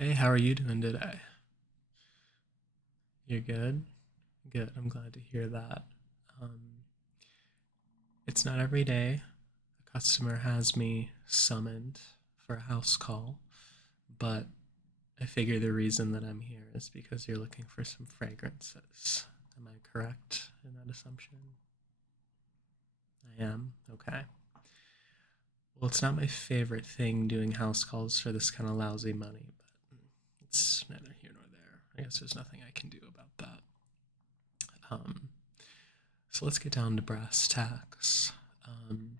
Hey, how are you doing today? You're good? Good. I'm glad to hear that. Um, it's not every day a customer has me summoned for a house call, but I figure the reason that I'm here is because you're looking for some fragrances. Am I correct in that assumption? I am? Okay. Well, it's not my favorite thing doing house calls for this kind of lousy money, but it's neither here nor there. I guess there's nothing I can do about that. Um, So let's get down to brass tacks. Um,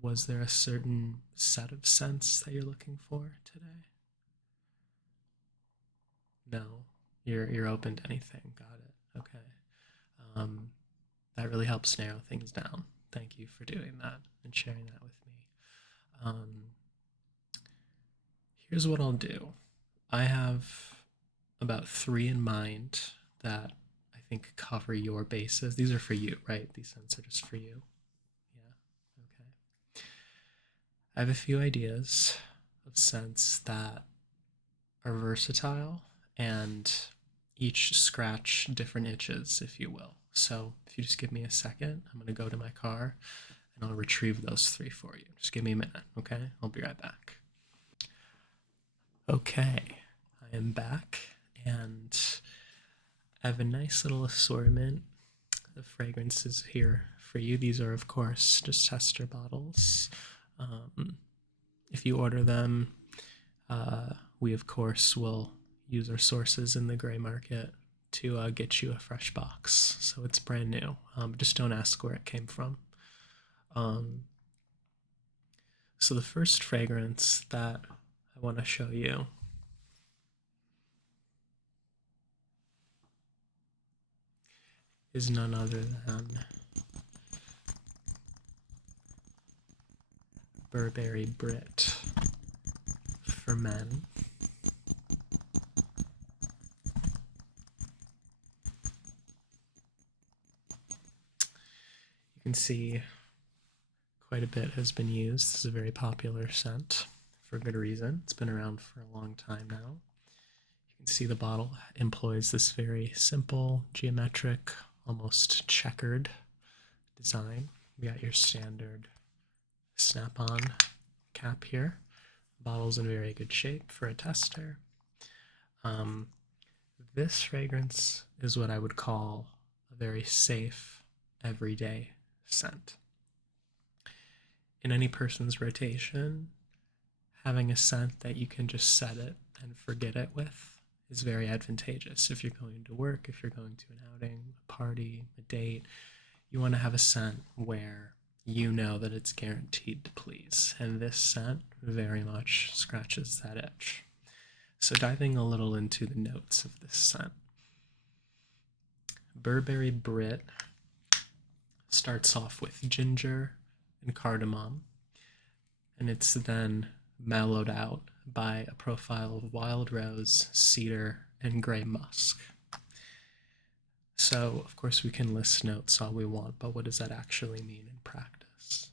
was there a certain set of scents that you're looking for today? No, you're open to anything. Got it. Okay. Um, that really helps narrow things down. Thank you for doing that and sharing that with me. Um, here's what I'll do. I have about three in mind that I think cover your bases. These are for you, right? These scents are just for you. Yeah. Okay. I have a few ideas of scents that are versatile and each scratch different itches, if you will. So if you just give me a second, I'm going to go to my car and I'll retrieve those three for you. Just give me a minute, okay? I'll be right back. Okay, I am back and I have a nice little assortment of fragrances here for you. These are, of course, just tester bottles. If you order them, we, of course, will use our sources in the gray market to get you a fresh box. So it's brand new. Just don't ask where it came from. So the first fragrance that I want to show you is none other than Burberry Brit for men. You can see quite a bit has been used. This is a very popular scent for good reason. It's been around for a long time now. You can see the bottle employs this very simple, geometric, almost checkered design. You got your standard snap-on cap here. The bottle's in very good shape for a tester. This fragrance is what I would call a very safe, everyday scent. In any person's rotation, having a scent that you can just set it and forget it with is very advantageous. If you're going to work, if you're going to an outing, a party, a date, you want to have a scent where you know that it's guaranteed to please. And this scent very much scratches that itch. So diving a little into the notes of this scent. Burberry Brit starts off with ginger and cardamom, and it's then mellowed out by a profile of wild rose, cedar, and gray musk. So, of course, we can list notes all we want, but what does that actually mean in practice?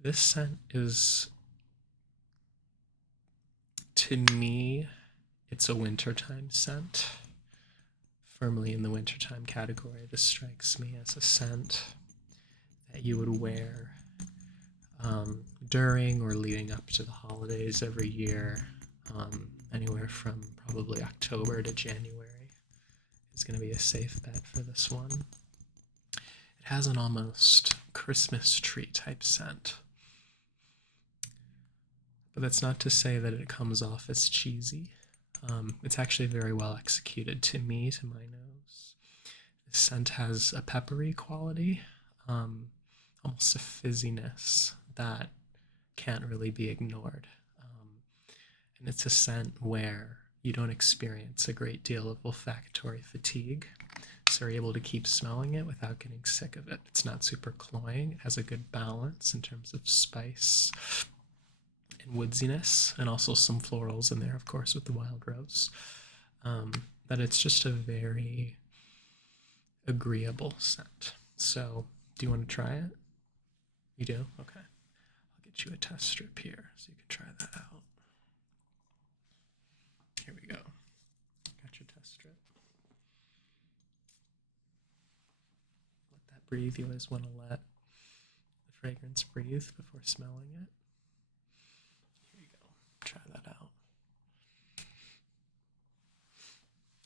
This scent is, to me, it's a wintertime scent. Firmly in the wintertime category. This strikes me as a scent that you would wear during or leading up to the holidays every year. Anywhere from probably October to January is going to be a safe bet for this one. It has an almost Christmas tree type scent. But that's not to say that it comes off as cheesy. It's actually very well executed to me, to my nose. The scent has a peppery quality, almost a fizziness that can't really be ignored. And it's a scent where you don't experience a great deal of olfactory fatigue, so you're able to keep smelling it without getting sick of it. It's not super cloying. It has a good balance in terms of spice and woodsiness, and also some florals in there, of course, with the wild rose. But it's just a very agreeable scent. So, do you want to try it? You do? Okay. I'll get you a test strip here so you can try that out. Here we go. Got your test strip. Let that breathe. You always want to let the fragrance breathe before smelling it. Here you go. Try that out.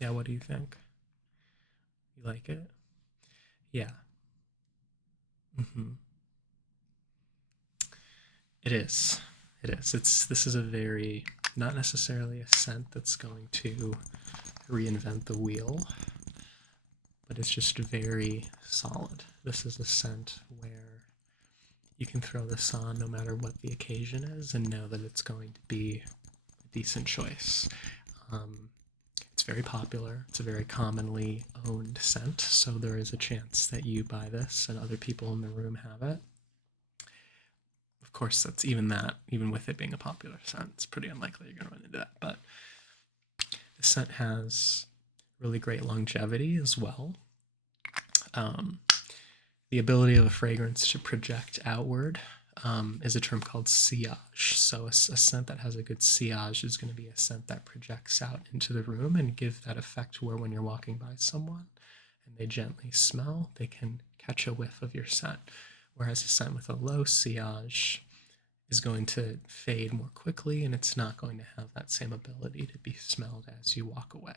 Yeah, what do you think? You like it? Yeah. It is. It is. This is a very, not necessarily a scent that's going to reinvent the wheel, but it's just very solid. This is a scent where you can throw this on no matter what the occasion is and know that it's going to be a decent choice. It's very popular. It's a very commonly owned scent, so there is a chance that you buy this and other people in the room have it. Of course, even with it being a popular scent, it's pretty unlikely you're going to run into that. But the scent has really great longevity as well. The ability of a fragrance to project outward is a term called sillage. So a scent that has a good sillage is going to be a scent that projects out into the room and give that effect where when you're walking by someone and they gently smell, they can catch a whiff of your scent. Whereas a scent with a low sillage is going to fade more quickly and it's not going to have that same ability to be smelled as you walk away.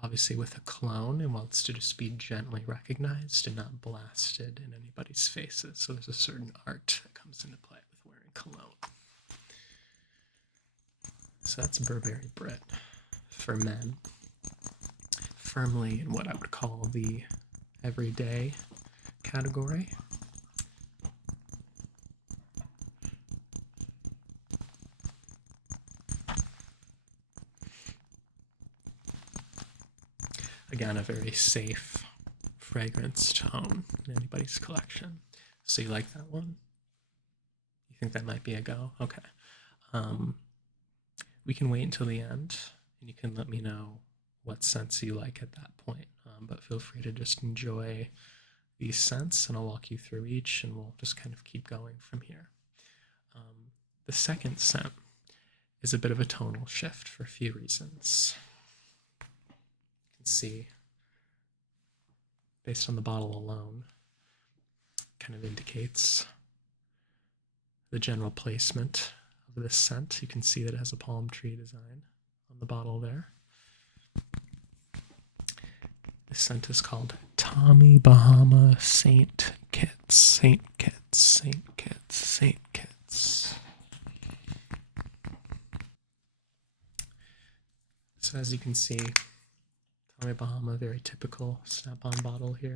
Obviously, with a cologne, it wants to just be gently recognized and not blasted in anybody's faces. So there's a certain art that comes into play with wearing cologne. So that's Burberry Brit for men. Firmly in what I would call the everyday category. Again, a very safe fragrance tone in anybody's collection. So you like that one? You think that might be a go? Okay. We can wait until the end, and you can let me know what scents you like at that point. But feel free to just enjoy these scents, and I'll walk you through each, and we'll just kind of keep going from here. The second scent is a bit of a tonal shift for a few reasons. You can see, based on the bottle alone, kind of indicates the general placement of this scent. You can see that it has a palm tree design on the bottle there. This scent is called Tommy Bahama Saint Kitts. Saint Kitts, Saint Kitts, Saint Kitts. So as you can see, Tommy Bahama, very typical snap-on bottle here.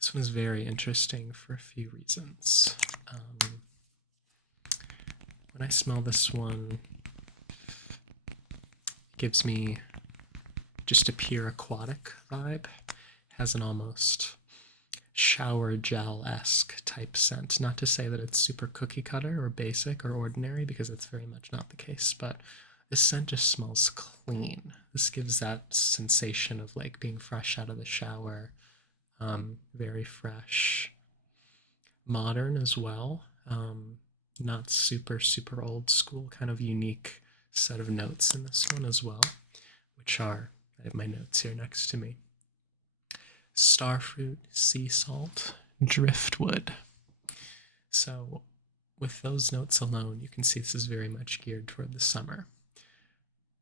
This one is very interesting for a few reasons. When I smell this one, it gives me just a pure aquatic vibe. It has an almost shower gel-esque type scent. Not to say that it's super cookie cutter or basic or ordinary, because that's very much not the case, but this scent just smells clean. This gives that sensation of like being fresh out of the shower. Very fresh. Modern as well. Not super old school, kind of unique set of notes in this one as well, which are, I have my notes here next to me. Starfruit, sea salt, driftwood. So with those notes alone, you can see this is very much geared toward the summer.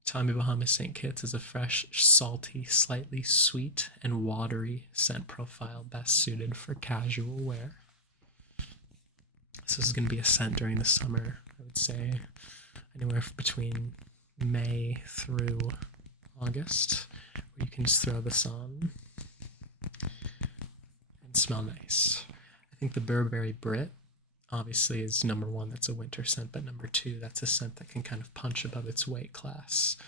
Tommy Bahama St. Kitts is a fresh, salty, slightly sweet, and watery scent profile best suited for casual wear. This is going to be a scent during the summer, I would say anywhere between May through August, where you can just throw this on and smell nice. I think the Burberry Brit obviously is number one, that's a winter scent, but number two, that's a scent that can kind of punch above its weight class.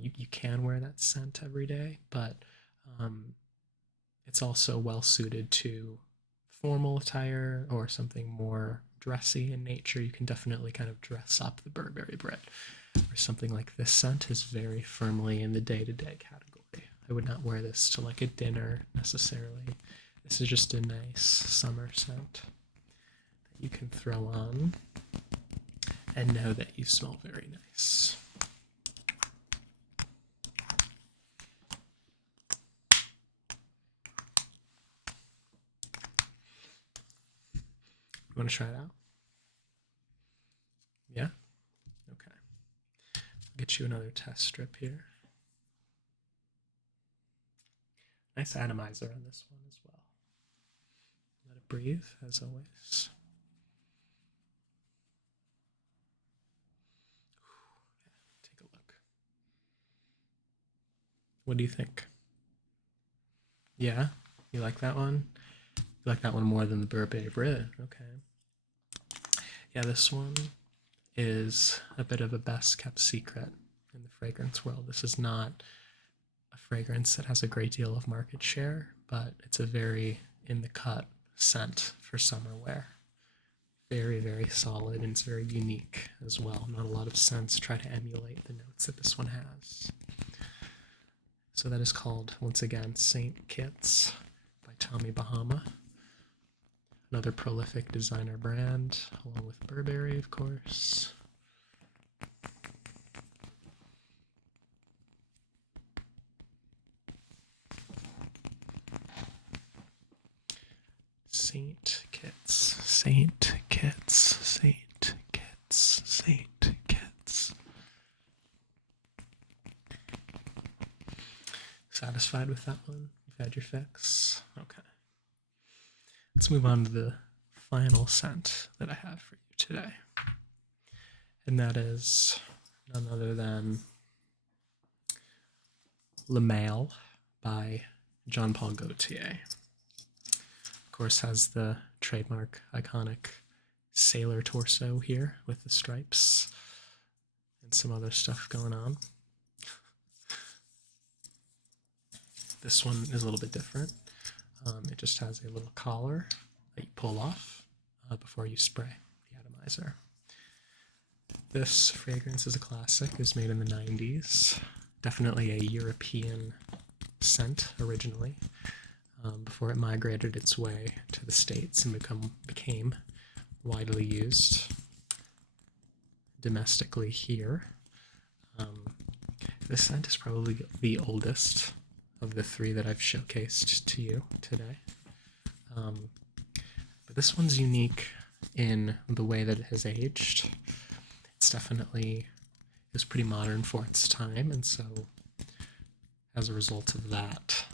You can wear that scent every day, but it's also well suited to formal attire or something more dressy in nature. You can definitely kind of dress up the Burberry Brit. Or something like this scent is very firmly in the day-to-day category. I would not wear this to like a dinner necessarily. This is just a nice summer scent that you can throw on and know that you smell very nice. You want to try it out? Yeah? Okay. I'll get you another test strip here. Nice atomizer on this one as well. Let it breathe, as always. Take a look. What do you think? Yeah? You like that one? You like that one more than the Burberry Brit? Okay. Yeah, this one is a bit of a best kept secret in the fragrance world. This is not a fragrance that has a great deal of market share, but it's a very in the cut scent for summer wear. Very, very solid, and it's very unique as well. Not a lot of scents try to emulate the notes that this one has. So that is called, once again, Saint Kitts by Tommy Bahama. Another prolific designer brand, along with Burberry, of course. Saint Kitts, Saint Kitts, Saint Kitts, Saint Kitts. Satisfied with that one? You've had your fix? Okay. Let's move on to the final scent that I have for you today. And that is none other than Le Male by Jean Paul Gaultier. Of course, has the trademark iconic sailor torso here with the stripes and some other stuff going on. This one is a little bit different. It just has a little collar that you pull off before you spray the atomizer. This fragrance is a classic. It was made in the 90s. Definitely a European scent originally, before it migrated its way to the States and became widely used domestically here. This scent is probably the oldest of the three that I've showcased to you today. But this one's unique in the way that it has aged. It's definitely, it was pretty modern for its time, and so as a result of that,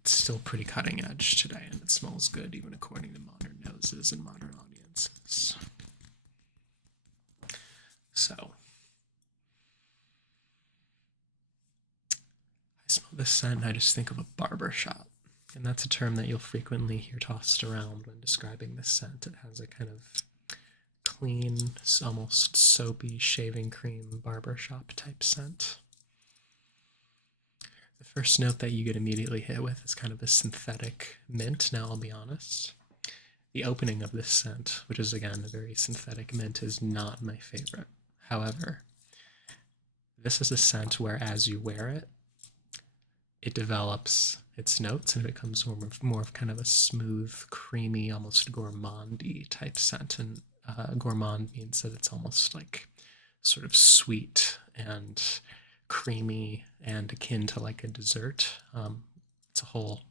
it's still pretty cutting edge today, and it smells good even according to modern noses and modern audiences. So, I smell this scent and I just think of a barber shop. And that's a term that you'll frequently hear tossed around when describing this scent. It has a kind of clean, almost soapy shaving cream barbershop type scent. The first note that you get immediately hit with is kind of a synthetic mint. Now, I'll be honest, the opening of this scent, which is again a very synthetic mint, is not my favorite. However, this is a scent where as you wear it, it develops its notes and it becomes more of kind of a smooth, creamy, almost gourmandy type scent. And gourmand means that it's almost like sort of sweet and creamy and akin to like a dessert. It's a whole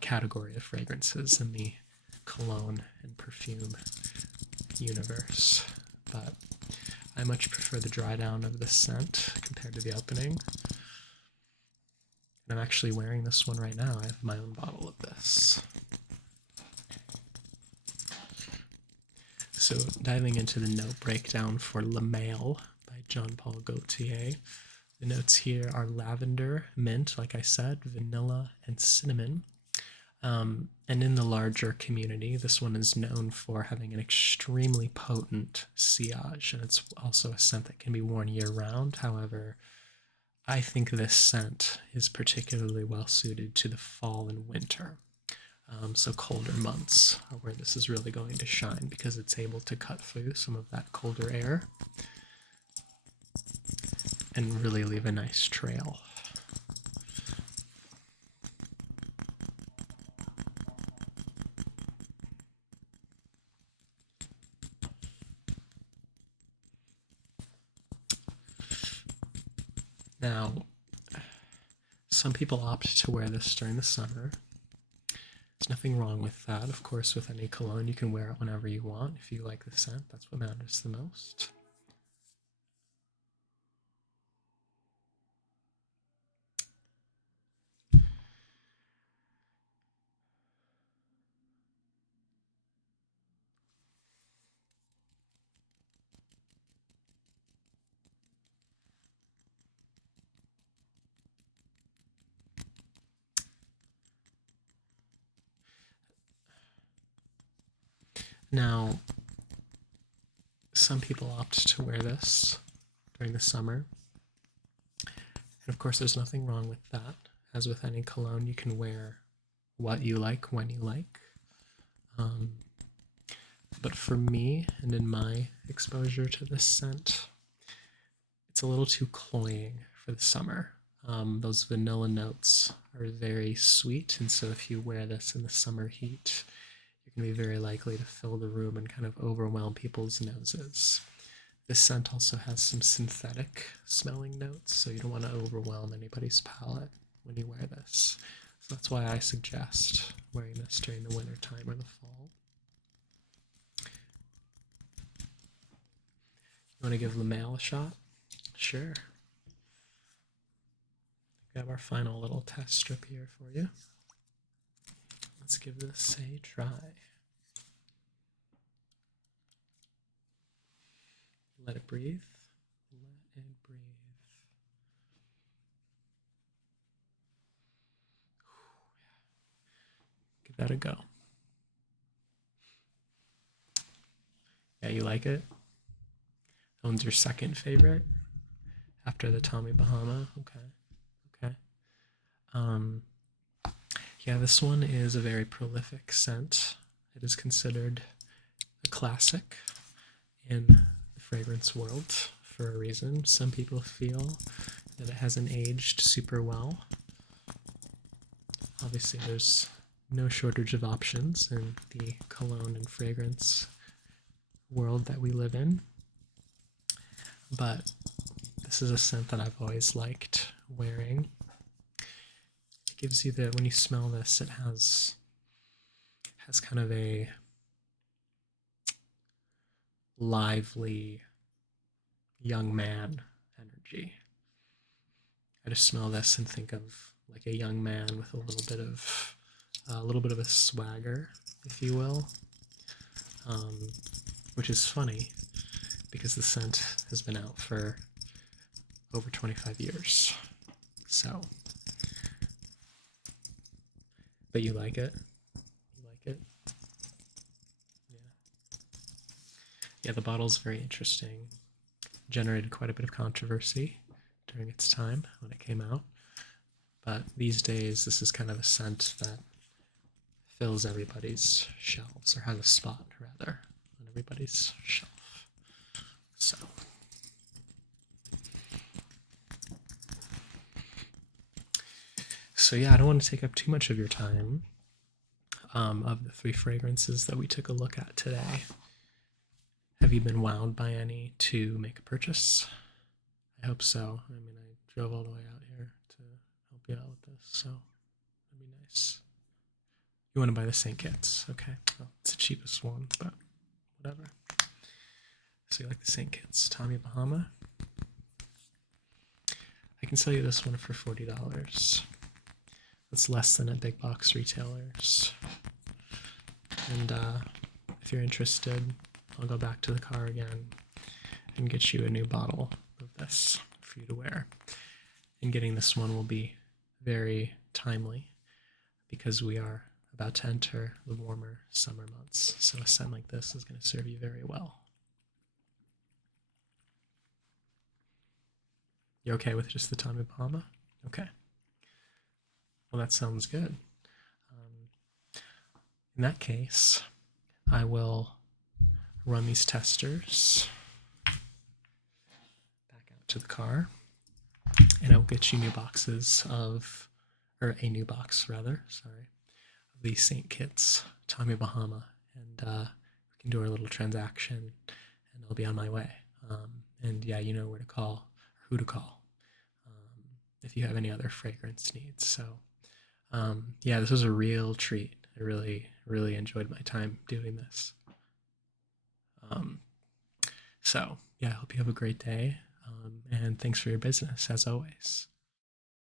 category of fragrances in the cologne and perfume universe. But I much prefer the dry down of this scent compared to the opening. And I'm actually wearing this one right now. I have my own bottle of this. So diving into the note breakdown for Le Male by Jean Paul Gaultier. The notes here are lavender, mint, like I said, vanilla, and cinnamon. And in the larger community, this one is known for having an extremely potent sillage, and it's also a scent that can be worn year-round. However, I think this scent is particularly well suited to the fall and winter. So colder months are where this is really going to shine because it's able to cut through some of that colder air and really leave a nice trail. Now, some people opt to wear this during the summer. There's nothing wrong with that. Of course, with any cologne, you can wear it whenever you want. If you like the scent, that's what matters the most. Now, some people opt to wear this during the summer. And of course, there's nothing wrong with that. As with any cologne, you can wear what you like when you like. But for me, and in my exposure to this scent, it's a little too cloying for the summer. Those vanilla notes are very sweet, and so if you wear this in the summer heat, you're going to be very likely to fill the room and kind of overwhelm people's noses. This scent also has some synthetic smelling notes, so you don't want to overwhelm anybody's palate when you wear this. So that's why I suggest wearing this during the winter time or the fall. You want to give l.i.amASMR a shot? Sure. Grab our final little test strip here for you. Let's give this a try. Let it breathe. Let it breathe. Give that a go. Yeah, you like it? That one's your second favorite after the Tommy Bahama. Okay. Yeah, this one is a very prolific scent. It is considered a classic in the fragrance world for a reason. Some people feel that it hasn't aged super well. Obviously, there's no shortage of options in the cologne and fragrance world that we live in. But this is a scent that I've always liked wearing. It gives you the, when you smell this, it has kind of a lively young man energy. I just smell this and think of like a young man with a little bit of a swagger, if you will, which is funny because the scent has been out for over 25 years. So, but you like it? You like it? Yeah, the bottle's very interesting. Generated quite a bit of controversy during its time when it came out. But these days, this is kind of a scent that fills everybody's shelves, or has a spot, rather, on everybody's shelf. So yeah, I don't want to take up too much of your time. Of the 3 fragrances that we took a look at today, have you been wowed by any to make a purchase? I hope so. I mean, I drove all the way out here to help you out with this, so that'd be nice. You want to buy the St. Kitts, okay? Well, it's the cheapest one, but whatever. So you like the St. Kitts Tommy Bahama? I can sell you this one for $40. That's less than at big box retailers. And if you're interested, I'll go back to the car again and get you a new bottle of this for you to wear. And getting this one will be very timely because we are about to enter the warmer summer months. So a scent like this is going to serve you very well. You okay with just the Tommy Bahama? Okay. Well, that sounds good. In that case, I will run these testers back out to the car, and I'll get you new boxes of, or a new box rather, sorry, of the St. Kitts Tommy Bahama, and we can do our little transaction, and I'll be on my way. And yeah, you know where to call, or who to call. if you have any other fragrance needs. So yeah, this was a real treat. I really, really enjoyed my time doing this. Um, so yeah, I hope you have a great day. And thanks for your business as always.